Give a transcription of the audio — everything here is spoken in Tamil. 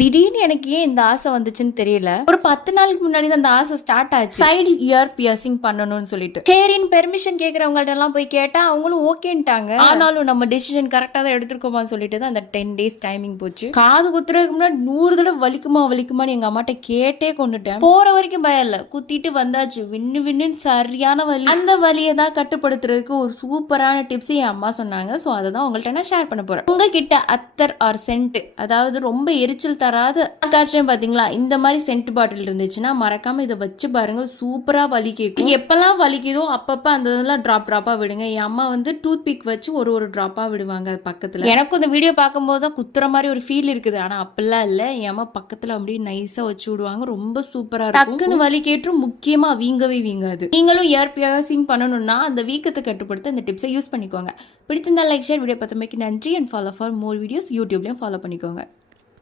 திடீர்னு எனக்கு ஏன் இந்த ஆசை வந்துச்சுன்னு தெரியல. ஒரு 10 நாளுக்கு முன்னாடி தான் அந்த ஆசை ஸ்டார்ட் ஆச்சு. சைடு இயர் பியர்சிங் பண்ணணும்னு சொல்லிட்டு சரின்னு பெர்மிஷன் கேட்கறவங்கள்ட்ட எல்லாம் போய் கேட்டா அவங்களும் ஓகேன்ட்டாங்க. ஆனாலும் நம்ம டெசிஷன் கரெக்டா தான் எடுத்துருக்கோமான்னு சொல்லிட்டு தான் அந்த 10 days டைமிங் போச்சு. காது குத்துறதுக்கு முன்னாடி 100 தடவை வலிக்குமான்னு எங்க அம்மாட்ட கேட்டே கொண்டுட்டேன். போற வரைக்கும் பயம் இல்ல, குத்திட்டு வந்தாச்சு. வின்னு சரியான வலி. அந்த வலியை தான் கட்டுப்படுத்துறதுக்கு ஒரு சூப்பரான டிப்ஸ் என் அம்மா சொன்னாங்க. ஸோ அதை தான் உங்கள்கிட்ட நான் ஷேர் பண்ண போறேன். உங்ககிட்ட அத்தர் ஆர் சென்ட், அதாவது ரொம்ப எரிச்சல் தராது காட்டுறேன் பாத்தீங்களா, இந்த மாதிரி சென்ட் பாட்டில் இருந்துச்சுன்னா மறக்காம இதை வச்சு பாருங்க, சூப்பரா வலி கேட்கும். எப்பெல்லாம் வலிக்குதோ அப்பப்ப அந்த இதெல்லாம் டிராப்பா விடுங்க. என் அம்மா வந்து டூத் பிக் வச்சு ஒரு டிராப்பா விடுவாங்க பக்கத்துல. எனக்கும் இந்த வீடியோ பார்க்கும்போது தான் குத்துற மாதிரி ஒரு ஃபீல் இருக்குது. ஆனா அப்பெல்லாம் இல்ல, என் அம்மா பக்கத்துல அப்படியே நைஸா வச்சு விடுவாங்க. ரொம்ப சூப்பரா இருக்கும். டக்குன்னு வலி கேட்டு முக்கியமா வீங்கவே வீங்காது. நீங்களும் ஏர் பியர்சிங் பண்ணணும்னா அந்த வீக்கத்தை கட்டுப்படுத்த இந்த டிப்ஸை யூஸ் பண்ணிக்கோங்க. பிடிச்சிருந்தா லைக், ஷேர், வீடியோ பார்த்தமைக்கு நன்றி. And follow for more videos. யூடியூப்லயும் ஃபாலோ பண்ணிக்கோங்க.